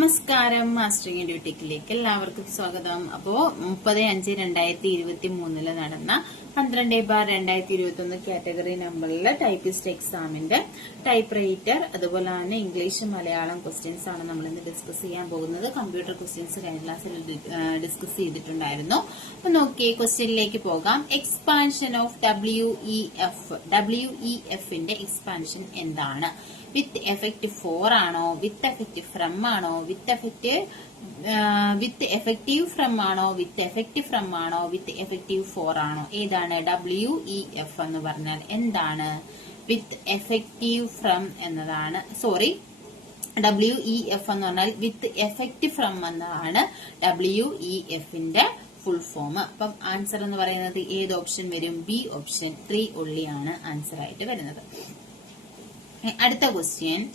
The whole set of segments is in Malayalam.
നമസ്കാരം മാസ്റ്ററിംഗ് ഡ്യൂട്ടിക്കിലേക്ക് എല്ലാവർക്കും സ്വാഗതം. അപ്പോ മുപ്പത് അഞ്ച് രണ്ടായിരത്തി ഇരുപത്തി മൂന്നിൽ നടന്ന പന്ത്രണ്ട് ബാർ രണ്ടായിരത്തി ഇരുപത്തി ഒന്ന് കാറ്റഗറി നമ്പറിലെ ടൈപ്പിസ്റ്റ് എക്സാമിന്റെ ടൈപ്പ് റൈറ്റർ അതുപോലെ തന്നെ ഇംഗ്ലീഷ് മലയാളം ക്വസ്റ്റ്യൻസ് ആണ് നമ്മൾ ഇന്ന് ഡിസ്കസ് ചെയ്യാൻ പോകുന്നത്. കമ്പ്യൂട്ടർ ക്വസ്റ്റ്യൻസ് കഴിഞ്ഞ ക്ലാസ്സിൽ ഡിസ്കസ് ചെയ്തിട്ടുണ്ടായിരുന്നു. അപ്പൊ നോക്കി ക്വസ്റ്റ്യനിലേക്ക് പോകാം. Expansion of W E F W E എഫിന്റെ എക്സ്പാൻഷൻ എന്താണ്? വിത്ത് എഫക്റ്റ് ഫോർ ആണോ? വിത്ത് എഫക്റ്റ് ഫ്രം ആണോ? With effect with effective from ആണോ? വിത്ത് എഫക്റ്റ് ഫ്രം ആണോ? വിത്ത് എഫക്റ്റീവ് ഫോർ ആണോ? ഏതാണ്? ഡബ്ല്യു ഇ എഫ് എന്ന് പറഞ്ഞാൽ എന്താണ്? വിത്ത് എഫക്റ്റീവ് ഫ്രം എന്നതാണ്. സോറി ഡബ്ല്യു ഇ എഫ് എന്ന് പറഞ്ഞാൽ വിത്ത് എഫക്റ്റ് ഫ്രം എന്നതാണ് ഡബ്ല്യു ഇ എഫിന്റെ ഫുൾ ഫോം. അപ്പം ആൻസർ എന്ന് പറയുന്നത് ഏത് ഓപ്ഷൻ വരും? B option. ത്രീ ഉള്ളിയാണ് ആൻസർ ആയിട്ട് വരുന്നത്. അടുത്ത question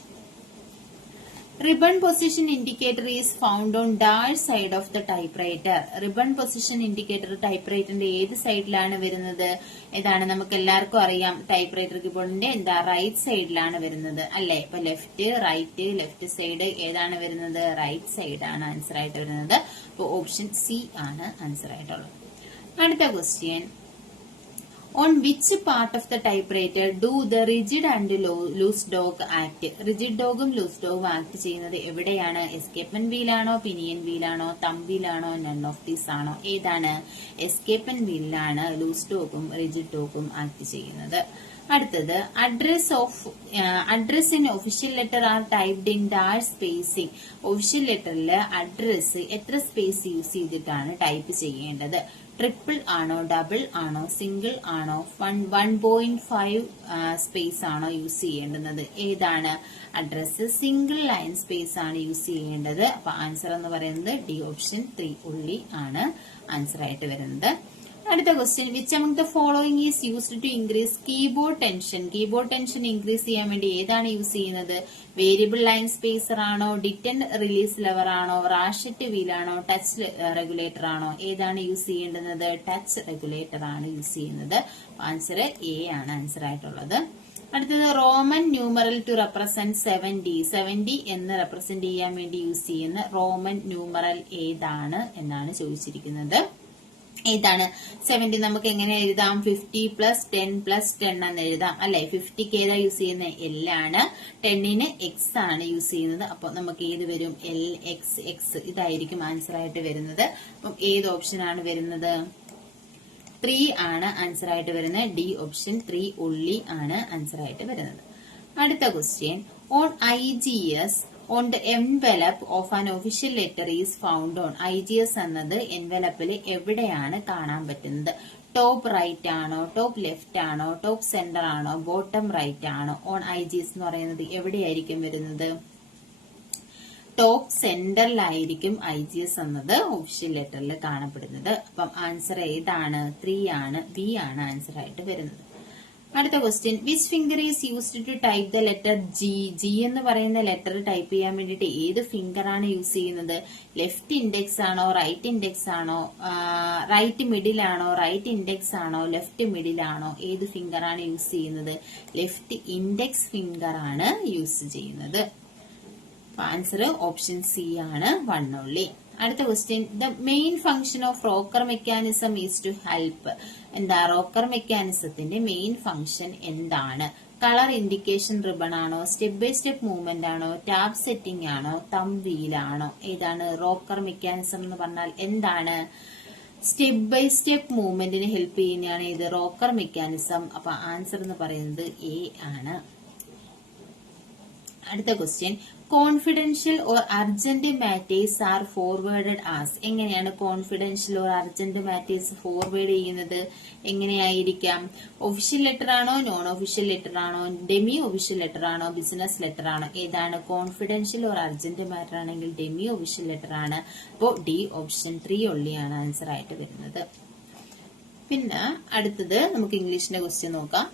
ribbon position indicator is found on dash side of the typewriter ribbon position indicator type റൈറ്ററിന്റെ ഏത് സൈഡിലാണ് വരുന്നത്? ഇതാണ് നമുക്ക് എല്ലാവർക്കും അറിയാം. ടൈപ്പ് റൈറ്റർ കീബോർഡിന്റെ എന്താ? റൈറ്റ് സൈഡിലാണ് വരുന്നത്. അല്ലെ? ഇപ്പൊ ലെഫ്റ്റ് റൈറ്റ് ലെഫ്റ്റ് സൈഡ് ഏതാണ് വരുന്നത്? റൈറ്റ് സൈഡാണ് ആൻസർ ആയിട്ട് വരുന്നത്. അപ്പൊ ഓപ്ഷൻ സി ആണ് ആൻസർ ആയിട്ടുള്ളത്. അടുത്ത question on which part of the typewriter do the rigid and loose dog act rigid ഡോഗും loose ഡോഗും ആക്ട് ചെയ്യുന്നത് എവിടെയാണ്? എസ്കേപ്പൻ വീലാണോ പിനിയൻ വീലാണോ തം വീലാണോ നൺ ഓഫ് ദീസ് ആണോ? ഏതാണ്? എസ്കേപ്പൻ വീലിലാണ് ലൂസ് ഡോഗും റിജിഡ് ഡോഗും ആക്ട് ചെയ്യുന്നത്. അടുത്തത് address of address in official letter are typed in dash spacing official ലെറ്ററിൽ address എത്ര സ്പേസ് യൂസ് ചെയ്തിട്ടാണ് ടൈപ്പ് ചെയ്യേണ്ടത്? ട്രിപ്പിൾ ആണോ ഡബിൾ ആണോ സിംഗിൾ ആണോ one one point five space ആണോ യൂസ് ചെയ്യേണ്ടുന്നത്? ഏതാണ് അഡ്രസ് സിംഗിൾ ലൈൻ സ്പേസ് ആണ് യൂസ് ചെയ്യേണ്ടത്. അപ്പൊ ആൻസർ എന്ന് പറയുന്നത് ഡി ഓപ്ഷൻ ത്രീ ഉള്ളി ആണ് ആൻസർ ആയിട്ട് വരുന്നത്. അടുത്ത question which among the following is used to increase keyboard tension keyboard tension increase ചെയ്യാൻ വേണ്ടി ഏതാണ് യൂസ് ചെയ്യുന്നത്? വേരിയബിൾ ലൈൻ സ്പേസർ ആണോ ഡിറ്റൻഡ് റിലീസ് ലെവർ ആണോ റാഷറ്റ് വീൽ ആണോ ടച്ച് റെഗുലേറ്റർ ആണോ? ഏതാണ് യൂസ് ചെയ്യേണ്ടുന്നത്? ടച്ച് റെഗുലേറ്റർ ആണ് യൂസ് ചെയ്യുന്നത്. ആൻസർ എ ആണ് ആൻസർ ആയിട്ടുള്ളത്. അടുത്തത് Roman numeral to represent seventy seventy എന്ന് റെപ്രസെന്റ് ചെയ്യാൻ വേണ്ടി യൂസ് ചെയ്യുന്ന റോമൻ ന്യൂമറൽ ഏതാണ് എന്നാണ് ചോദിച്ചിരിക്കുന്നത്. ഏതാണ് സെവന്റി നമുക്ക് എങ്ങനെ എഴുതാം? Fifty plus ten plus ten എന്ന് എഴുതാം അല്ലെ? ഫിഫ്റ്റിക്ക് ഏതാ യൂസ് ചെയ്യുന്നത് എൽ ആണ്. ടെന്നിന് എക്സ് ആണ് യൂസ് ചെയ്യുന്നത്. അപ്പൊ നമുക്ക് ഏത് വരും? എൽ എക്സ് എക്സ് ഇതായിരിക്കും ആൻസർ ആയിട്ട് വരുന്നത്. അപ്പം ഏത് ഓപ്ഷൻ ആണ് വരുന്നത്? ത്രീ ആണ് ആൻസർ ആയിട്ട് വരുന്നത്. ഡി ഓപ്ഷൻ ത്രീ ഉള്ളി ആണ് ആൻസർ ആയിട്ട് വരുന്നത്. അടുത്ത question on I G S on the envelope of an official letter is found on I G S എന്നത് എൻവലപ്പിൽ എവിടെയാണ് കാണാൻ പറ്റുന്നത്? ടോപ്പ് റൈറ്റ് ആണോ? ടോപ്പ് ലെഫ്റ്റ് ആണോ? ടോപ്പ് സെന്റർ ആണോ? ബോട്ടം റൈറ്റ് ആണോ? ഓൺ ഐ ജി എസ് എന്ന് പറയുന്നത് എവിടെയായിരിക്കും വരുന്നത്? ടോപ്പ് സെന്ററിലായിരിക്കും ഐ ജി എസ് എന്നത് ഒഫീഷ്യൽ ലെറ്ററിൽ കാണപ്പെടുന്നത്. അപ്പം ആൻസർ ഏതാണ്? ത്രീ ആണ്. ബി ആണ് ആൻസർ ആയിട്ട് വരുന്നത്. അടുത്ത question which finger is used to type the letter G G എന്ന് പറയുന്ന ലെറ്റർ ടൈപ്പ് ചെയ്യാൻ വേണ്ടിയിട്ട് ഏത് ഫിംഗർ ആണ് യൂസ് ചെയ്യുന്നത്? ലെഫ്റ്റ് ഇൻഡെക്സ് ആണോ റൈറ്റ് ഇൻഡെക്സ് ആണോ റൈറ്റ് മിഡിൽ ആണോ റൈറ്റ് ഇൻഡെക്സ് ആണോ ലെഫ്റ്റ് മിഡിൽ ആണോ? ഏത് ഫിംഗർ ആണ് യൂസ് ചെയ്യുന്നത്? ലെഫ്റ്റ് ഇൻഡെക്സ് ഫിംഗർ ആണ് യൂസ് ചെയ്യുന്നത്. ആൻസർ ഓപ്ഷൻ സി ആണ്. വൺ ഓൺലി അടുത്ത question the main function of rocker mechanism is to help എന്താ? റോക്കർ മെക്കാനിസത്തിന്റെ മെയിൻ ഫംഗ്ഷൻ എന്താണ്? കളർ ഇൻഡിക്കേഷൻ റിബൺ ആണോ? സ്റ്റെപ്പ് ബൈ സ്റ്റെപ്പ് മൂവ്മെന്റ് ആണോ? ടാബ് സെറ്റിംഗ് ആണോ? തം വീലാണോ ഏതാണ്? റോക്കർ മെക്കാനിസം എന്ന് പറഞ്ഞാൽ എന്താണ്? സ്റ്റെപ്പ് ബൈ സ്റ്റെപ്പ് മൂവ്മെന്റിന് ഹെൽപ്പ് ചെയ്യുന്നതാണ് ഇത് റോക്കർ മെക്കാനിസം അപ്പൊ ആൻസർ എന്ന് പറയുന്നത് എ ആണ്. അടുത്ത question confidential or urgent matters are forwarded as എങ്ങനെയാണ് confidential or urgent matters forward ചെയ്യുന്നത്? എങ്ങനെയായിരിക്കാം? ഒഫീഷ്യൽ ലെറ്റർ ആണോ നോൺ ഒഫീഷ്യൽ ലെറ്റർ ആണോ ഡെമി ഒഫീഷ്യൽ ലെറ്റർ ആണോ ബിസിനസ് ലെറ്റർ ആണോ? ഏതാണ് കോൺഫിഡൻഷ്യൽ ഓർ അർജന്റ് മാറ്റർ ആണെങ്കിൽ ഡെമി ഒഫീഷ്യൽ ലെറ്റർ ആണ്. അപ്പോൾ ഡി ഓപ്ഷൻ ത്രീ ഒള്ളിയാണ് ആൻസർ ആയിട്ട് വരുന്നത്. പിന്നെ അടുത്തത് നമുക്ക് ഇംഗ്ലീഷിന്റെ ക്വസ്റ്റ്യൻ നോക്കാം.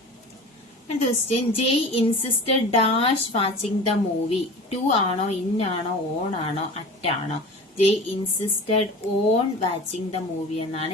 Question Jai insisted dash watching the movie to ആണോ ഇൻ ആണോ ഓൺ ആണോ അറ്റ് ആണോ? Jai insisted on watching the movie എന്നാണ്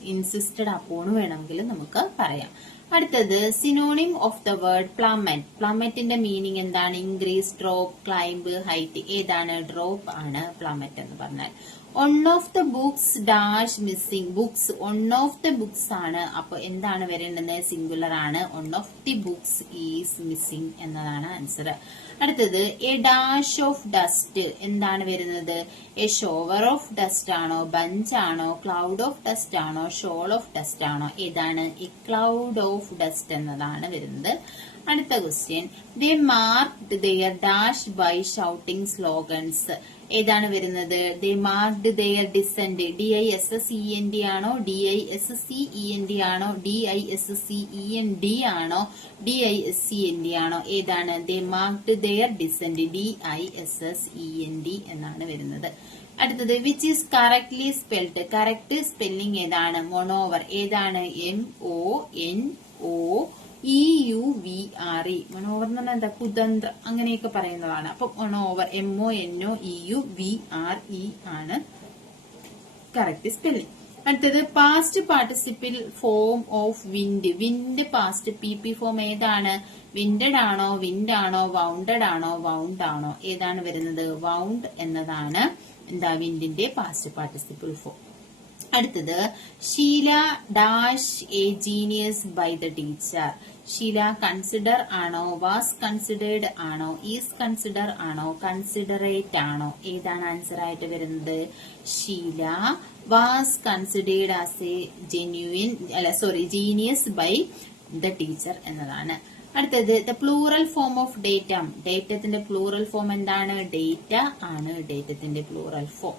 ഇൻസിസ്റ്റഡ് അപ്പോൺ വേണമെങ്കിൽ നമുക്ക് പറയാം. അടുത്തത് synonym of the word plummet പ്ലമറ്റിന്റെ meaning എന്താണ്? ഇൻക്രീസ് ഡ്രോപ്പ് ക്ലൈംബ് ഹൈറ്റ് ഏതാണ്? ഡ്രോപ്പ് ആണ് പ്ലമറ്റ് എന്ന് പറഞ്ഞാൽ. One of the books dash missing books one of the books ആണ്. അപ്പോൾ എന്താണ് വരേണ്ടത്? സിംഗുലർ ആണ്. One of the books is missing എന്നതാണ് ആൻസർ അടുത്തത് എ ഡാഷ് ഓഫ് ഡസ്റ്റ് എന്താണ് വരുന്നത്? എ ഷോവർ ഓഫ് ഡസ്റ്റ് ആണോ? ബഞ്ച് ആണോ? ക്ലൗഡ് ഓഫ് ഡസ്റ്റ് ആണോ? ഷോൾ ഓഫ് ഡസ്റ്റ് ആണോ? ഏതാണ്? എ ക്ലൗഡ് ഓഫ് ഡസ്റ്റ് എന്നതാണ് വരുന്നത്. അടുത്ത question they mark their dash by shouting slogans ഏതാണ് വരുന്നത്? They marked their dissent D I S S E N D ആണോ? D I S C E N D ആണോ? D I S C E N D ആണോ? D I S C N D ആണോ? ഏതാണ്? They marked their dissent D I S S E N D എന്നാണ് വരുന്നത്. അടുത്തത് which is correctly spelled correct spelling ഏതാണ്? മൊണോവർ ഏതാണ്? M O N O E U V R E manoeuvre എന്ന് പറഞ്ഞാൽ എന്താ? കുതന്ത്ര. അങ്ങനെയൊക്കെ പറയുന്നതാണ്. അപ്പൊ manoeuvre M O N O E U V R E ആണ് കറക്റ്റ് സ്പെല്ലിംഗ് അടുത്തത് past participle form of wind wind past P P form ഏതാണ്? വിൻഡഡ് ആണോ? വിൻഡ് ആണോ? വൗണ്ടഡ് ആണോ? വൗണ്ട് ആണോ? ഏതാണ് വരുന്നത്? വൗണ്ട് എന്നതാണ് എന്താ? വിൻഡിന്റെ പാസ്റ്റ് പാർട്ടിസിപ്പിൾ ഫോം അടുത്തത് Sheela dash a genius by the teacher Sheela consider ആണോ? വാസ് കൺസിഡേർഡ് ആണോ? ഈസ് കൺസിഡർ ആണോ? കൺസിഡറേറ്റ് ആണോ? ഏതാണ് ആൻസർ ആയിട്ട് വരുന്നത്? Sheela was considered as a genuine അല്ല sorry genius by the teacher എന്നതാണ്. അടുത്തത് the plural form of datum ഡേറ്റത്തിന്റെ plural form എന്താണ്? ഡേറ്റ ആണ് ഡേറ്റത്തിന്റെ plural form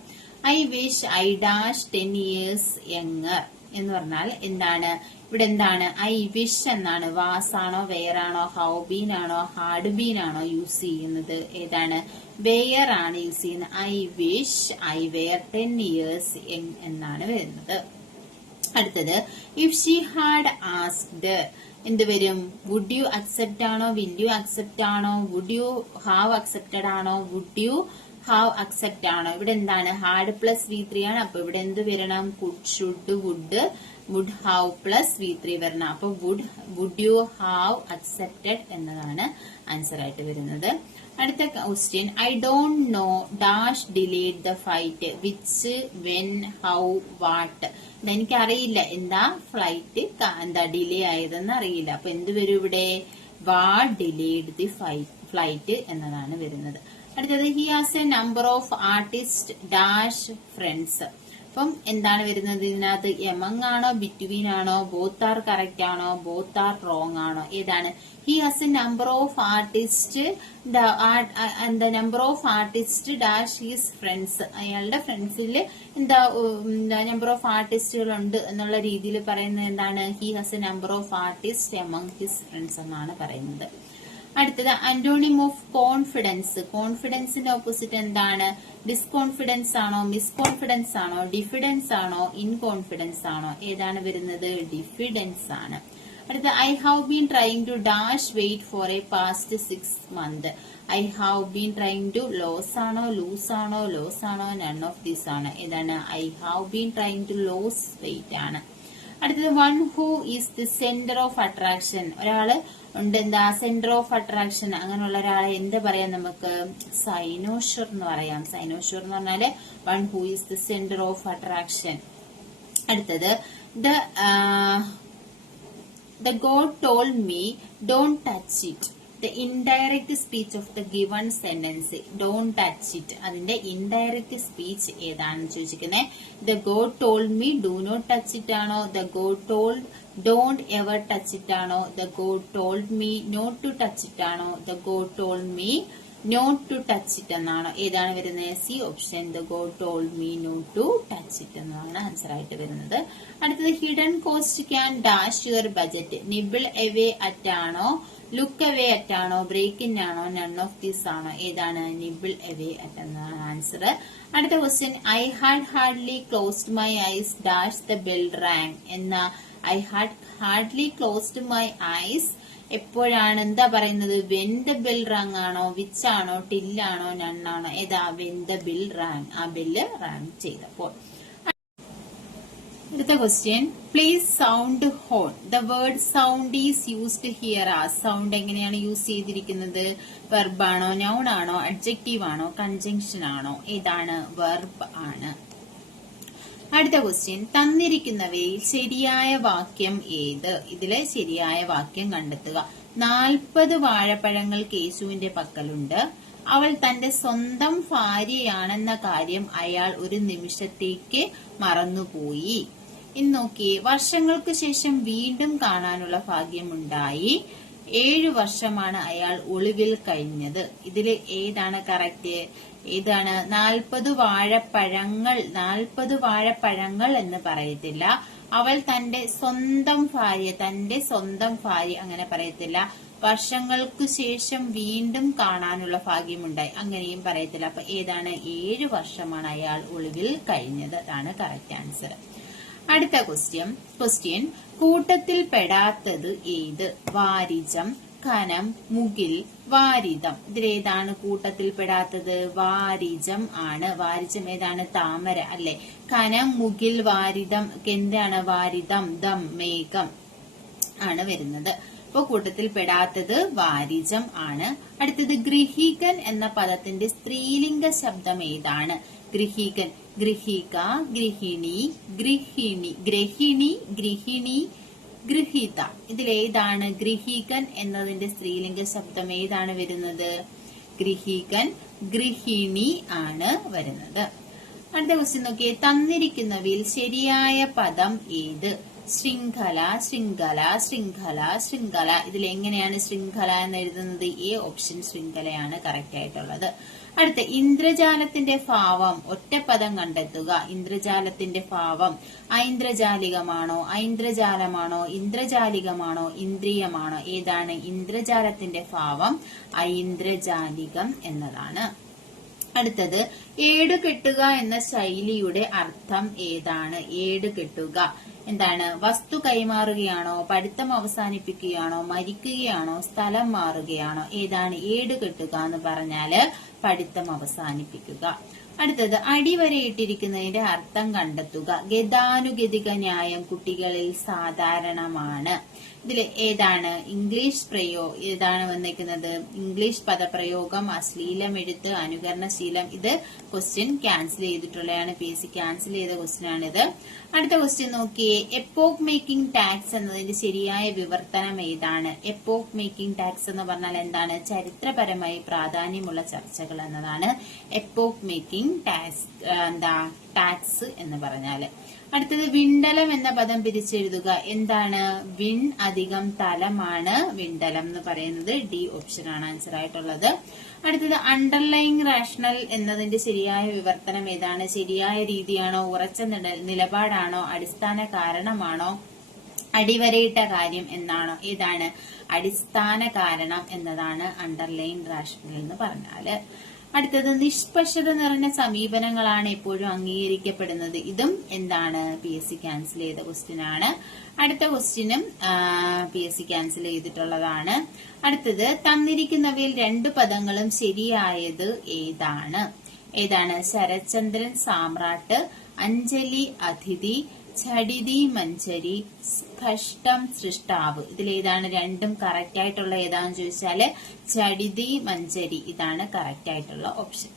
I wish I dash ten years younger എന്ന് പറഞ്ഞാൽ എന്താണ്? ഇവിടെ എന്താണ് ഐ വിഷ് എന്നാണ്. വാസ് ആണോ വെയർ ആണോ ഹൗ ബീൻ ആണോ ഹാർഡ് ബീൻ ആണോ യൂസ് ചെയ്യുന്നത്? ഏതാണ്? വെയർ ആണ് യൂസ് ചെയ്യുന്നത്. I wish I were ten years എന്നാണ് വരുന്നത്. അടുത്തത് ഇഫ് ഷീ ഹാഡ് ആസ്ക്ഡ് എന്ത് വരും? വുഡ് യു അക്സെപ്റ്റ് ആണോ? വിൽ യു അക്സെപ്റ്റ് ആണോ? വുഡ് യു ഹാവ് അക്സെപ്റ്റഡ് ആണോ? വുഡ് യു ഹാവ് അക്സെപ്റ്റ് ആണോ? ഇവിടെ എന്താണ് ഹാർഡ് പ്ലസ് വി ത്രീ ആണ്. അപ്പൊ ഇവിടെ എന്ത് വരണം? Could should would would have plus V three വരണം അപ്പൊ would would you have accepted എന്നതാണ് ആൻസർ ആയിട്ട് വരുന്നത്. അടുത്ത question I don't know dash delayed the flight which when how what ഇതെനിക്കറിയില്ല എന്താ ഫ്ലൈറ്റ് എന്താ ഡിലേ ആയതെന്ന് അറിയില്ല. അപ്പൊ എന്ത് വരും ഇവിടെ? വാട്ട് ഡിലേഡ് ദി ഫ്ലൈറ്റ് എന്നതാണ് വരുന്നത്. അടുത്തത് he has a number of artist dash friends അപ്പം എന്താണ് വരുന്നത് ഇതിനകത്ത്? എമങ് ആണോ ബിറ്റ്വീൻ ആണോ ബോത്ത് ആർ കറക്റ്റ് ആണോ ബോത്ത് ആർ റോങ് ആണോ ഏതാണ് he has a number of artist എന്താ number of artist dash his friends അയാളുടെ ഫ്രണ്ട്സിൽ എന്താ നമ്പർ ഓഫ് ആർട്ടിസ്റ്റുകൾ ഉണ്ട് എന്നുള്ള രീതിയിൽ പറയുന്നത് എന്താണ്? He has a number of artist among his friends എന്നാണ് പറയുന്നത്. അടുത്തത് അന്റോണിം ഓഫ് കോൺഫിഡൻസ്. കോൺഫിഡൻസിന്റെ ഓപ്പോസിറ്റ് എന്താണ്? ഡിസ്കോൺഫിഡൻസ് ആണോ മിസ്കോൺഫിഡൻസ് ആണോ ഡിഫിഡൻസ് ആണോ ഇൻകോൺഫിഡൻസ് ആണോ ഏതാണ് വരുന്നത്? ഡിഫിഡൻസ് ആണ് അടുത്തത് I have been trying to dash weight for a past six month. I have been trying to lose ആണോ ലൂസ് ആണോ ലോസ് ആണോ നൺ ഓഫ് ദീസ് ആണ്. ഏതാണ്? I have been trying to lose weight ആണ്. അടുത്തത് one who is the centre of attraction ഒരാൾ ഉണ്ട് എന്താ സെന്റർ ഓഫ് അട്രാക്ഷൻ അങ്ങനെയുള്ള ഒരാളെ എന്ത് പറയാം നമുക്ക്? സൈനോഷർ എന്ന് പറയാം. സൈനോഷർ എന്ന് പറഞ്ഞാൽ one who is the centre of attraction അടുത്തത് the the god told me don't touch it the indirect speech of the given sentence don't touch it അതിന്റെ ഇൻഡയറക്റ്റ് സ്പീച്ച് ഏതാണെന്ന് ചോദിച്ചിരിക്കുന്നത് the god told me do not touch it ആണോ? The god told don't ever touch it ആണോ? The god told me not to touch it ആണോ? The god told me not to touch it എന്നാണ്. ഏതാണ് വരുന്നത്? C option the God told me not to touch it എന്നാണ് ആൻസർ ആയിട്ട് വരുന്നത്. അടുത്തത് hidden cost can dash your budget nibble away at ആണോ? ലുക്ക് അവേ അറ്റ് ആണോ? ബ്രേക്ക് ഇൻ ആണോ? നൺ ഓഫ് ദീസ് ആണോ. ഏതാണ്? നിബിൾ അവേ അറ്റ് എന്നാണ് ആൻസർ അടുത്ത question I had hardly closed my eyes dash the bell rang എന്ന I had hardly closed my eyes എപ്പോഴാണ് എന്താ പറയുന്നത്? വെൻ ദ ബിൽ റാങ് ആണോ വിച്ച് ആണോ ടില്ലാണോ നണ്ണാണോ? ഏതാ വെൻ ബിൽ റാങ് ആ ബില്ല് റാങ് ചെയ്തപ്പോൾ. അടുത്ത question please sound horn the word sound is used here ആ സൗണ്ട് എങ്ങനെയാണ് യൂസ് ചെയ്തിരിക്കുന്നത്? വെർബാണോ നൗൺ ആണോ അഡ്ജക്റ്റീവ് ആണോ കൺജങ്ഷൻ ആണോ? ഏതാണ് വെർബ് ആണ്. അടുത്ത ക്വസ്റ്റ്യൻ തന്നിരിക്കുന്നവയിൽ ശരിയായ വാക്യം ഏത്? ഇതിലെ ശരിയായ വാക്യം കണ്ടെത്തുക. നാൽപ്പത് വാഴപ്പഴങ്ങൾ കേശുവിന്റെ പക്കലുണ്ട്. അവൾ തന്റെ സ്വന്തം ഭാര്യയാണെന്ന കാര്യം അയാൾ ഒരു നിമിഷത്തേക്ക് മറന്നുപോയി. ഇന്ന് നോക്കിയേ വർഷങ്ങൾക്ക് ശേഷം വീണ്ടും കാണാനുള്ള ഭാഗ്യമുണ്ടായി. ഏഴു വർഷമാണ് അയാൾ ഒളിവിൽ കഴിഞ്ഞത്. ഇതിൽ ഏതാണ് കറക്റ്റ് ഏതാണ് നാൽപ്പത് വാഴപ്പഴങ്ങൾ നാൽപ്പത് വാഴപ്പഴങ്ങൾ എന്ന് പറയത്തില്ല. അവൾ തന്റെ സ്വന്തം ഭാര്യ തന്റെ സ്വന്തം ഭാര്യ അങ്ങനെ പറയത്തില്ല. വർഷങ്ങൾക്ക് ശേഷം വീണ്ടും കാണാനുള്ള ഭാഗ്യമുണ്ടായി. അങ്ങനെയും പറയത്തില്ല. അപ്പൊ ഏതാണ്? ഏഴു വർഷമാണ് അയാൾ ഒളിവിൽ കഴിഞ്ഞത്. അതാണ് കറക്റ്റ് ആൻസർ അടുത്ത ക്വസ്റ്റ്യൻ ക്വസ്റ്റ്യൻ കൂട്ടത്തിൽ പെടാത്തത് ഏത്? വാരിജം കനം മുകിൽ വാരിതം. ഇതിലേതാണ് കൂട്ടത്തിൽ പെടാത്തത്? വാരിജം ആണ്. വാരിജം ഏതാണ്? താമര അല്ലെ? കനം മുകിൽ വാരിതം. എന്താണ്? വാരിതം ദം മേഘം ആണ് വരുന്നത്. അപ്പൊ കൂട്ടത്തിൽ പെടാത്തത് വാരിജം ആണ്. അടുത്തത് ഗ്രഹീകൻ എന്ന പദത്തിന്റെ സ്ത്രീലിംഗ ശബ്ദം ഏതാണ്? ഗ്രഹീകൻ ഗ്രഹിക ഗൃഹിണി ഗൃഹിണി ഗ്രഹിണി ഗൃഹിണി ഗൃഹീത ഇതിലേതാണ് ഗ്രഹീകൻ എന്നതിന്റെ സ്ത്രീലിംഗ ശബ്ദം ഏതാണ് വരുന്നത്? ഗ്രഹീകൻ ഗൃഹിണി ആണ് വരുന്നത്. അടുത്ത ക്വസ്റ്റ്യൻ നോക്കിയേ. തന്നിരിക്കുന്നവയിൽ ശരിയായ പദം ഏത്? ശൃംഖല ശൃംഖല ശൃംഖല ശൃംഖല. ഇതിൽ എങ്ങനെയാണ് ശൃംഖല എന്ന് എഴുതുന്നത്? ഈ ഓപ്ഷൻ ശൃംഖലയാണ് കറക്റ്റ് ആയിട്ടുള്ളത്. അടുത്ത ഇന്ദ്രജാലത്തിന്റെ ഭാവം. ഒറ്റപ്പദം കണ്ടെത്തുക. ഇന്ദ്രജാലത്തിന്റെ ഭാവം ഐന്ദ്രജാലികമാണോ? ഐന്ദ്രജാലമാണോ? ഇന്ദ്രജാലികമാണോ? ഇന്ദ്രിയമാണോ? ഏതാണ്? ഇന്ദ്രജാലത്തിന്റെ ഭാവം ഐന്ദ്രജാലികം എന്നതാണ്. അടുത്തത് ഏട് കെട്ടുക എന്ന ശൈലിയുടെ അർത്ഥം ഏതാണ്? ഏട് കെട്ടുക. എന്താണ്? വസ്തു കൈമാറുകയാണോ? പഠിത്തം അവസാനിപ്പിക്കുകയാണോ? മരിക്കുകയാണോ? സ്ഥലം മാറുകയാണോ? ഏതാണ് ഏട് കെട്ടുക എന്ന് പറഞ്ഞാൽ പഠിത്തം അവസാനിപ്പിക്കുക. അടുത്തത് അടിവരയിട്ടിരിക്കുന്നതിന്റെ അർത്ഥം കണ്ടെത്തുക. ഗതാനുഗതിക ന്യായം കുട്ടികളിൽ സാധാരണമാണ്. ഇതിൽ ഏതാണ്? ഇംഗ്ലീഷ് പ്രയോ ഏതാണ് വന്നിരിക്കുന്നത്? ഇംഗ്ലീഷ് പദപ്രയോഗം അശ്ലീലം എഴുത്ത് അനുകരണശീലം ഇത് ക്വസ്റ്റ്യൻ ക്യാൻസൽ ചെയ്തിട്ടുള്ളതാണ്. പി എസ് സി ക്യാൻസൽ ചെയ്ത ക്വസ്റ്റ്യൻ ആണിത്. അടുത്ത ക്വസ്റ്റ്യൻ നോക്കിയേ. എപ്പോക്ക് മേക്കിംഗ് ടാക്സ് എന്നതിന്റെ ശരിയായ വിവർത്തനം ഏതാണ്? എപ്പോക്ക് മേക്കിംഗ് ടാക്സ് എന്ന് പറഞ്ഞാൽ എന്താണ്? ചരിത്രപരമായി പ്രാധാന്യമുള്ള ചർച്ചകൾ എന്നതാണ്. എപ്പോക്ക് മേക്കിംഗ് ടാക്സ് എന്താ? ടാക്സ് എന്ന് പറഞ്ഞാൽ. അടുത്തത് വിണ്ടലം എന്ന പദം പിരിച്ചെഴുതുക. എന്താണ്? വിൺ അധികം തലമാണ്. വിണ്ടലം എന്ന് പറയുന്നത് ഡി ഓപ്ഷൻ ആണ് ആൻസർ ആയിട്ടുള്ളത്. അടുത്തത് അണ്ടർലൈങ് റാഷണൽ എന്നതിന്റെ ശരിയായ വിവർത്തനം ഏതാണ്? ശരിയായ രീതിയാണോ? ഉറച്ച നിലപാടാണോ? അടിസ്ഥാന കാരണമാണോ? അടിവരയിട്ട കാര്യം എന്നാണോ? ഏതാണ്? അടിസ്ഥാന കാരണം എന്നതാണ് അണ്ടർലൈൻ റാഷണൽ എന്ന് പറഞ്ഞാൽ. അടുത്തത് നിഷ്പക്ഷത നിറഞ്ഞ സമീപനങ്ങളാണ് എപ്പോഴും അംഗീകരിക്കപ്പെടുന്നത്. ഇതും എന്താണ്? പി എസ് സി ക്യാൻസൽ ചെയ്ത ക്വസ്റ്റ്യൻ ആണ്. അടുത്ത ക്വസ്റ്റ്യനും പി എസ് സി ക്യാൻസൽ ചെയ്തിട്ടുള്ളതാണ്. അടുത്തത് തന്നിരിക്കുന്നവയിൽ രണ്ട് പദങ്ങളും ശരിയായത് ഏതാണ്? ഏതാണ്? ശരത്ചന്ദ്രൻ സാമ്രാട്ട് അഞ്ജലി അതിഥി ഛടിതി മഞ്ചരി സ്പഷ്ടം സൃഷ്ടാവ്. ഇതിലേതാണ് രണ്ടും കറക്റ്റ് ആയിട്ടുള്ള ഏതാന്ന് ചോദിച്ചാൽ ഛടിതി മഞ്ചരി ഇതാണ് കറക്റ്റ് ആയിട്ടുള്ള ഓപ്ഷൻ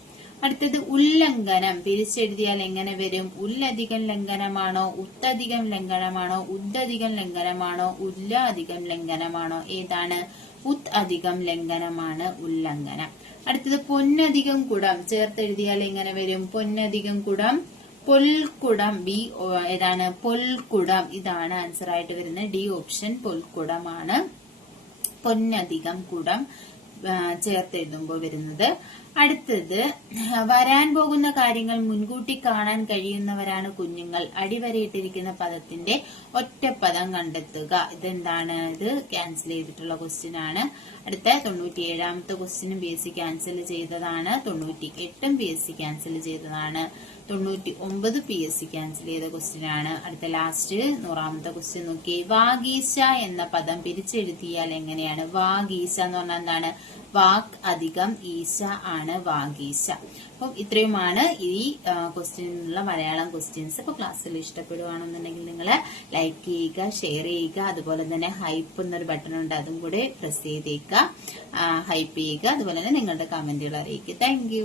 അടുത്തത് ഉല്ലംഘനം. പിരിച്ചെഴുതിയാൽ എങ്ങനെ വരും? ഉല്ലധികം ലംഘനമാണോ? ഉത്തധികം ലംഘനമാണോ? ഉദ്ധികം ലംഘനമാണോ? ഉല്ലാധികം ലംഘനമാണോ? ഏതാണ്? ഉത് അധികം ലംഘനമാണ് ഉല്ലംഘനം. അടുത്തത് പൊന്നധികം കുടം. ചേർത്തെഴുതിയാൽ എങ്ങനെ വരും? പൊന്നധികം കുടം പൊൽക്കുടം ബി ഏതാണ്? പൊൽക്കുടം. ഇതാണ് ആൻസർ ആയിട്ട് വരുന്നത് ഡി ഓപ്ഷൻ പൊൽക്കുടമാണ് പൊന്നധികം കുടം ചേർത്തെഴുതുമ്പോൾ വരുന്നത്. അടുത്തത് വരാൻ പോകുന്ന കാര്യങ്ങൾ മുൻകൂട്ടി കാണാൻ കഴിയുന്നവരാണ് കുഞ്ഞുങ്ങൾ. അടിവരയിട്ടിരിക്കുന്ന പദത്തിന്റെ ഒറ്റപ്പദം കണ്ടെത്തുക. ഇതെന്താണ്? ഇത് ക്യാൻസൽ ചെയ്തിട്ടുള്ള ക്വസ്റ്റ്യൻ ആണ്. അടുത്ത തൊണ്ണൂറ്റി ഏഴാമത്തെ ക്വസ്റ്റ്യനും പി എസ് സി ക്യാൻസൽ ചെയ്തതാണ്. തൊണ്ണൂറ്റി എട്ടും പി എസ് സി ക്യാൻസൽ ചെയ്തതാണ്. തൊണ്ണൂറ്റി ഒമ്പത് പി എസ് സി ക്യാൻസൽ ചെയ്ത ക്വസ്റ്റ്യൻ ആണ്. അടുത്ത ലാസ്റ്റ് നൂറാമത്തെ ക്വസ്റ്റ്യൻ നോക്കി. വാഗീശ എന്ന പദം പിരിച്ചെഴുതിയാൽ എങ്ങനെയാണ്? വാഗീശ എന്ന് പറഞ്ഞാൽ എന്താണ്? വാക് അധികം ഈശ ആണ് വാഗീശ. അപ്പം ഇത്രയുമാണ് ഈ ക്വസ്റ്റ്യനുള്ള മലയാളം ക്വസ്റ്റ്യൻസ് ഇപ്പൊ ക്ലാസ്സിൽ ഇഷ്ടപ്പെടുകയാണെന്നുണ്ടെങ്കിൽ നിങ്ങൾ ലൈക്ക് ചെയ്യുക ഷെയർ ചെയ്യുക. അതുപോലെ തന്നെ ഹൈപ്പ് എന്നൊരു ബട്ടൺ ഉണ്ട്. അതും കൂടെ പ്രസ് ചെയ്തേക്കുക. ഹൈപ്പ് ചെയ്യുക. അതുപോലെ തന്നെ നിങ്ങളുടെ കമന്റുകൾ അറിയിക്കുക. താങ്ക്